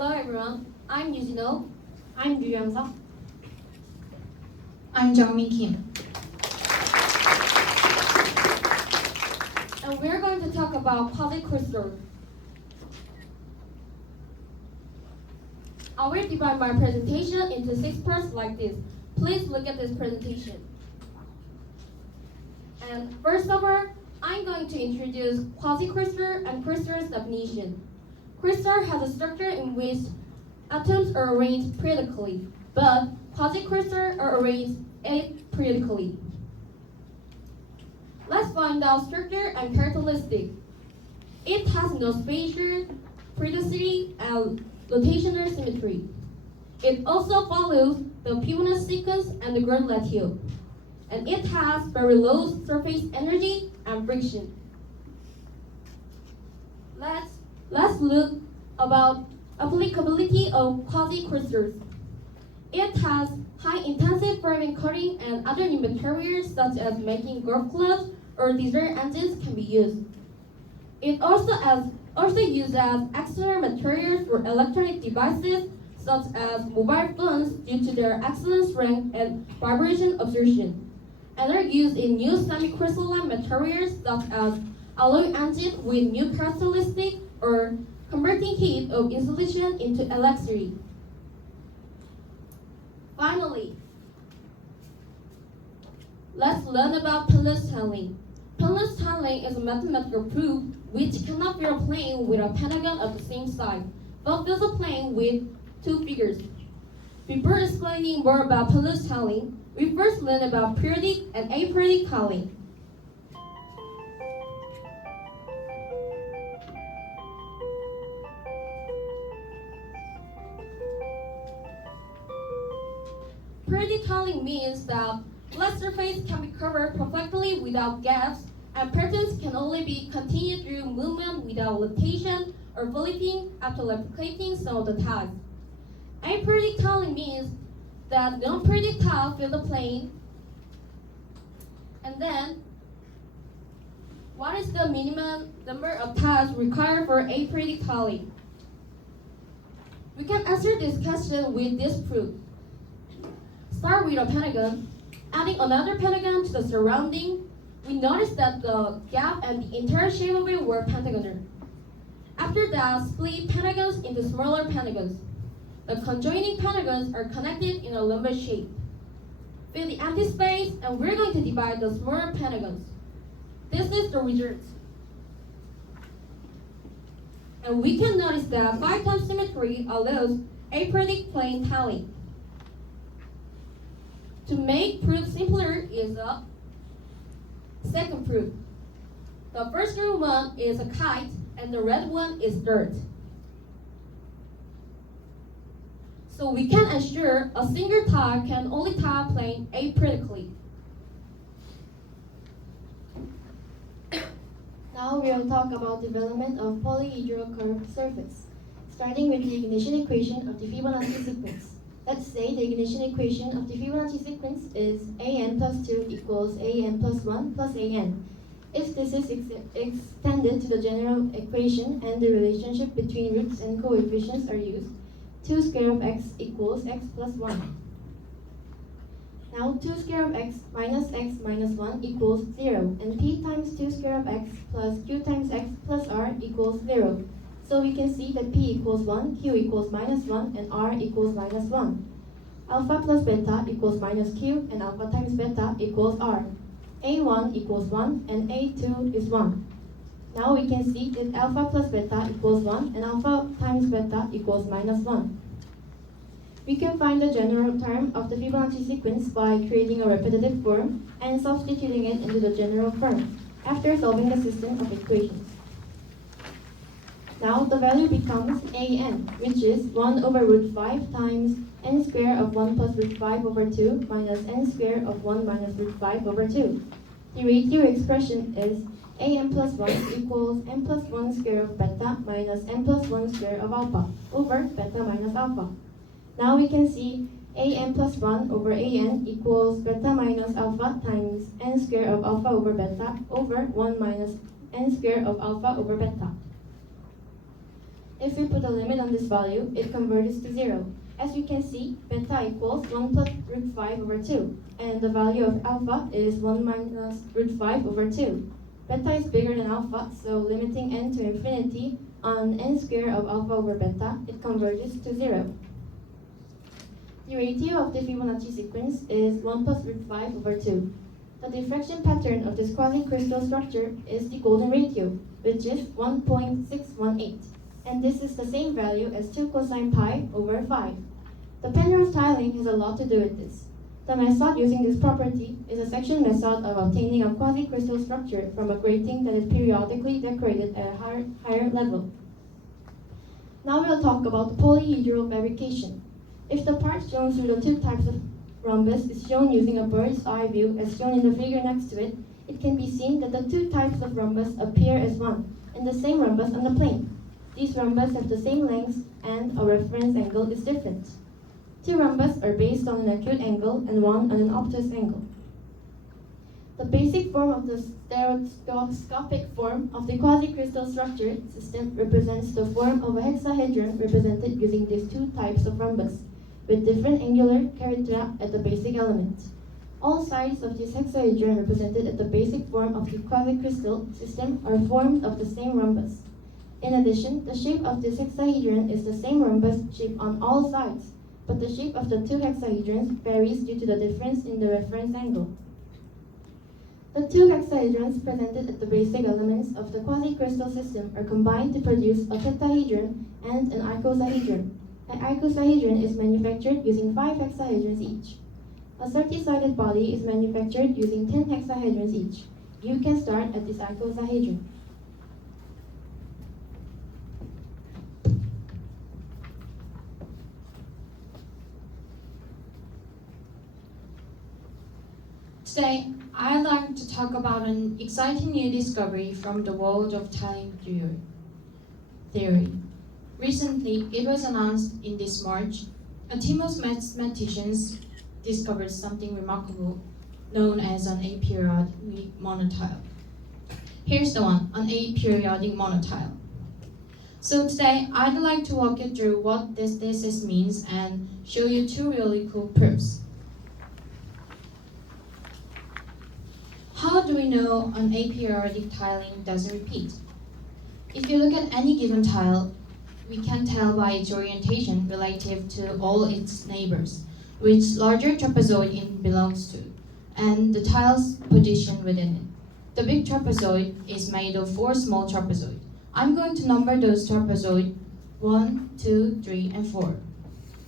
Hello everyone, I'm Yujino. I'm Yu Young-seok. I'm Jungmin Kim. And we're going to talk about quasi-crystals. I will divide my presentation into 6 parts like this. Please look at this presentation. And first of all, I'm going to introduce quasi-crystal and crystal's definition. Crystal has a structure in which atoms are arranged periodically, but quasi-crystals are arranged aperiodically. Let's find out structure and characteristics. It has no spatial periodicity and rotational symmetry. It also follows the Fibonacci sequence and the Green ratio. And it has very low surface energy and friction. Let's look about applicability of quasi-crystals. It has high-intensity framing coating and other new materials such as making golf clubs or diesel engines can be used. It also used as external materials for electronic devices such as mobile phones due to their excellent strength and vibration absorption, and are used in new semi-crystalline materials such as alloy engines with new characteristics or converting heat of insulation into electricity. Finally, let's learn about Penrose tunneling. Penrose tunneling is a mathematical proof which cannot fill a plane with a pentagon of the same size, but fills a plane with 2 figures. Before explaining more about Penrose tunneling, we first learn about periodic and aperiodic tunneling. Periodic tunneling means that flat surface can be covered perfectly without gaps, and patterns can only be continued through movement without rotation or flipping after replicating some of the tiles. Aperiodic tunneling means that non-periodic tile fill the plane. And then, what is the minimum number of tiles required for aperiodic tunneling? We can answer this question with this proof. Start with a pentagon. Adding another pentagon to the surrounding, we notice that the gap and the entire shape of it were pentagonal. After that, split pentagons into smaller pentagons. The conjoining pentagons are connected in a lumbar shape. Fill the empty space, and we're going to divide the smaller pentagons. This is the result. And we can notice that 5 times symmetry allows aperiodic plane tunneling. To make proof simpler is a second proof. The first green one is a kite and the red one is dirt. So we can ensure a single tile can only tile plane aperiodically. Now we will talk about development of polyhedral curved surface, starting with the ignition equation of the Fibonacci sequence. Let's say the ignition equation of the Fibonacci sequence is an plus 2 equals an plus 1 plus an. If this is extended to the general equation and the relationship between roots and coefficients are used, 2 square of x equals x plus 1. Now 2 square of x minus 1 equals 0, and p times 2 square of x plus q times x plus r equals 0. So we can see that p equals 1, q equals minus 1, and r equals minus 1. Alpha plus beta equals minus q, and alpha times beta equals r. A1 equals 1, and A2 is 1. Now we can see that alpha plus beta equals 1, and alpha times beta equals minus 1. We can find the general term of the Fibonacci sequence by creating a repetitive form and substituting it into the general form after solving the system of equations. Now the value becomes an, which is 1 over root 5 times n square of 1 plus root 5 over 2 minus n square of 1 minus root 5 over 2. The ratio expression is an plus 1 equals n plus 1 square of beta minus n plus 1 square of alpha over beta minus alpha. Now we can see an plus 1 over an equals beta minus alpha times n square of alpha over beta over 1 minus n square of alpha over beta. If we put a limit on this value, it converges to 0. As you can see, beta equals 1 plus root 5 over 2, and the value of alpha is 1 minus root 5 over 2. Beta is bigger than alpha, so limiting n to infinity on n squared of alpha over beta, it converges to 0. The ratio of the Fibonacci sequence is 1 plus root 5 over 2. The diffraction pattern of this quasi-crystal structure is the golden ratio, which is 1.618. And this is the same value as 2 cosine pi over 5. The Penrose tiling has a lot to do with this. The method using this property is a section method of obtaining a quasi-crystal structure from a grating that is periodically decorated at a higher level. Now we'll talk about the polyhedral fabrication. If the part shown through the two types of rhombus is shown using a bird's eye view as shown in the figure next to it, it can be seen that the two types of rhombus appear as one, and the same rhombus on the plane. These rhombus have the same length and a reference angle is different. Two rhombus are based on an acute angle and one on an obtuse angle. The basic form of the stereoscopic form of the quasi-crystal structure system represents the form of a hexahedron represented using these two types of rhombus, with different angular character at the basic element. All sides of this hexahedron represented at the basic form of the quasi-crystal system are formed of the same rhombus. In addition, the shape of this hexahedron is the same rhombus shape on all sides, but the shape of the two hexahedrons varies due to the difference in the reference angle. The two hexahedrons presented at the basic elements of the quasi-crystal system are combined to produce a tetrahedron and an icosahedron. An icosahedron is manufactured using 5 hexahedrons each. A 30-sided body is manufactured using 10 hexahedrons each. You can start at this icosahedron. Today, I'd like to talk about an exciting new discovery from the world of tiling theory. Recently, it was announced in this March, a team of mathematicians discovered something remarkable known as an aperiodic monotile. Here's the one, an aperiodic monotile. So today, I'd like to walk you through what this thesis means and show you two really cool proofs. How do we know an aperiodic tiling doesn't repeat? If you look at any given tile, we can tell by its orientation relative to all its neighbors, which larger trapezoid it belongs to, and the tile's position within it. The big trapezoid is made of 4 small trapezoids. I'm going to number those trapezoids 1, 2, 3, and 4.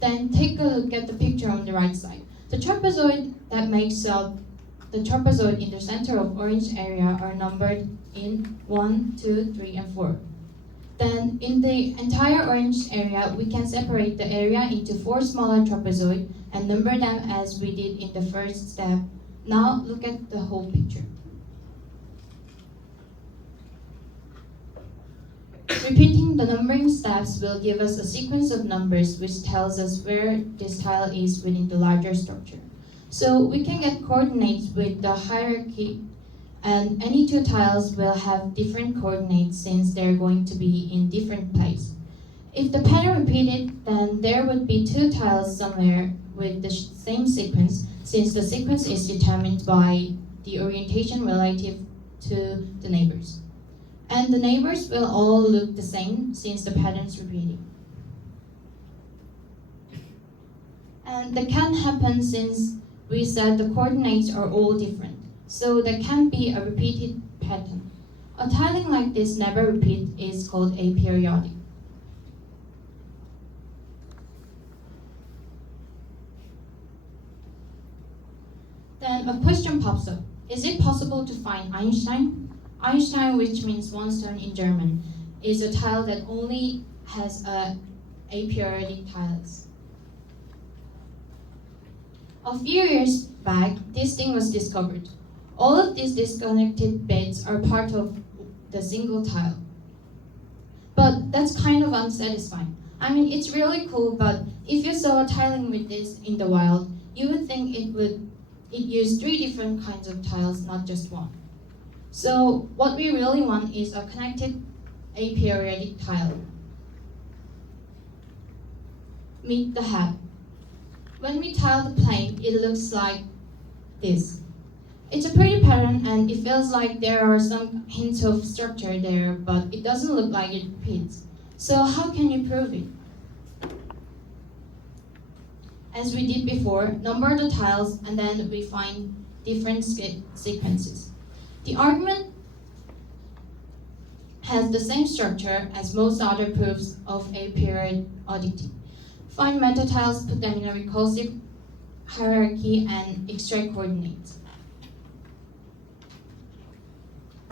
Then take a look at the picture on the right side. The trapezoid that makes up the trapezoid in the center of orange area are numbered in 1, 2, 3, and 4. Then in the entire orange area, we can separate the area into 4 smaller trapezoids and number them as we did in the first step. Now look at the whole picture. Repeating the numbering steps will give us a sequence of numbers which tells us where this tile is within the larger structure. So we can get coordinates with the hierarchy, and any two tiles will have different coordinates since they're going to be in different places. If the pattern repeated, then there would be 2 tiles somewhere with the same sequence, since the sequence is determined by the orientation relative to the neighbors. And the neighbors will all look the same since the pattern is repeating. And that can happen since we said the coordinates are all different, so there can be a repeated pattern. A tiling like this never repeats is called aperiodic. Then a question pops up. Is it possible to find Einstein? Einstein, which means one stone in German, is a tile that only has aperiodic tiles. A few years back, this thing was discovered. All of these disconnected bits are part of the single tile. But that's kind of unsatisfying. I mean, it's really cool, but if you saw a tiling with this in the wild, you would think it used 3 different kinds of tiles, not just one. So what we really want is a connected aperiodic tile. meet the head. When we tile the plane, it looks like this. It's a pretty pattern and it feels like there are some hints of structure there, but it doesn't look like it repeats. So how can you prove it? As we did before, number the tiles and then we find different sequences. The argument has the same structure as most other proofs of aperiodicity. Find meta tiles, put them in a recursive hierarchy, and extract coordinates.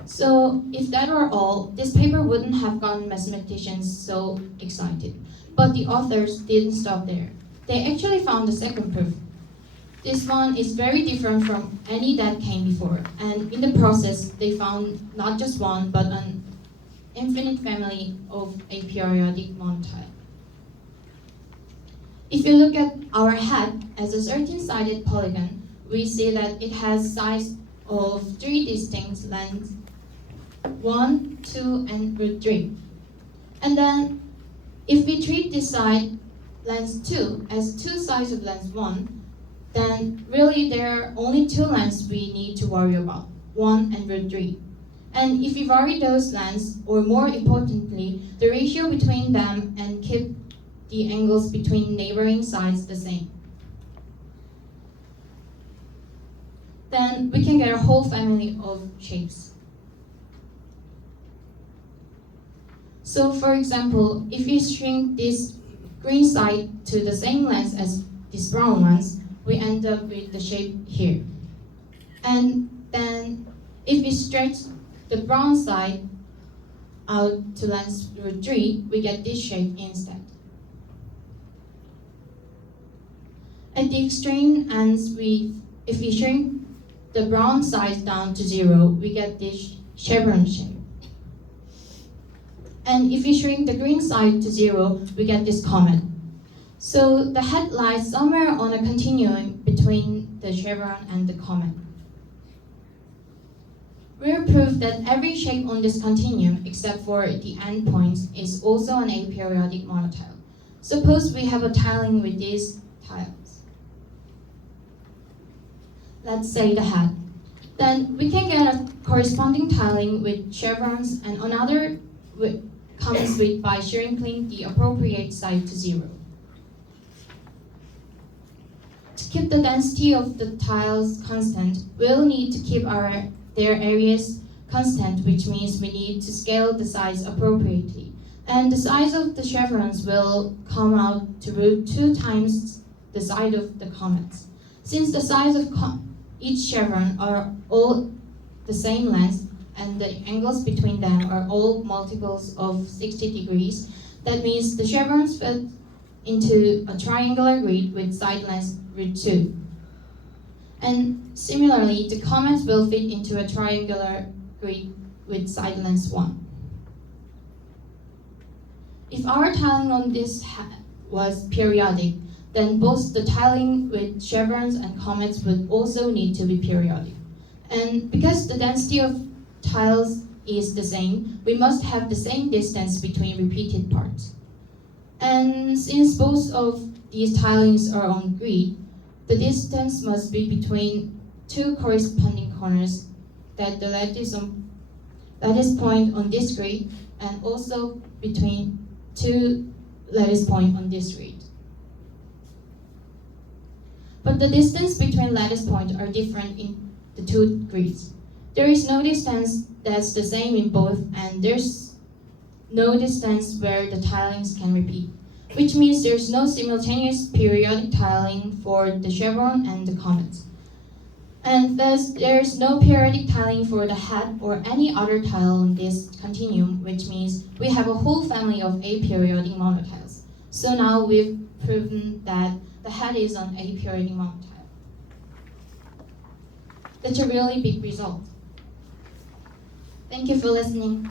So if that were all, this paper wouldn't have gotten mathematicians so excited. But the authors didn't stop there. They actually found a second proof. This one is very different from any that came before, and in the process, they found not just one, but an infinite family of aperiodic monotile. If you look at our head as a 13-sided polygon, we see that it has size of 3 distinct lengths, 1, 2, and root 3. And then, if we treat this side, length 2, as 2 sides of length 1, then really there are only 2 lengths we need to worry about, 1 and root 3. And if we vary those lengths, or more importantly, the ratio between them and keep the angles between neighboring sides the same, then we can get a whole family of shapes. So for example, if we shrink this green side to the same length as these brown ones, we end up with the shape here. And then if we stretch the brown side out to length root 3, we get this shape instead. At the extreme ends, if we shrink the brown side down to 0, we get this chevron shape. And if we shrink the green side to 0, we get this comet. So the head lies somewhere on a continuum between the chevron and the comet. We'll prove that every shape on this continuum, except for the endpoints, is also an aperiodic monotile. Suppose we have a tiling with these tiles. Let's say the head. Then we can get a corresponding tiling with chevrons and another comes with by shrinking the appropriate side to 0. To keep the density of the tiles constant, we'll need to keep their areas constant, which means we need to scale the size appropriately. And the size of the chevrons will come out to root 2 times the size of the comets. Since the size of each chevron are all the same length, and the angles between them are all multiples of 60 degrees, that means the chevrons fit into a triangular grid with side length root 2. And similarly, the comets will fit into a triangular grid with side length 1. If our tiling on this was periodic, then both the tiling with chevrons and comets would also need to be periodic. And because the density of tiles is the same, we must have the same distance between repeated parts. And since both of these tilings are on grid, the distance must be between 2 corresponding corners, that the lattice point on this grid, and also between 2 lattice points on this grid. But the distance between lattice points are different in the 2 grids. There is no distance that's the same in both, and there's no distance where the tilings can repeat, which means there's no simultaneous periodic tiling for the chevron and the comet. And thus, there's no periodic tiling for the head or any other tile on this continuum, which means we have a whole family of aperiodic monotiles. So now we've proven that the head is an aperiodic monotile. That's a really big result. Thank you for listening.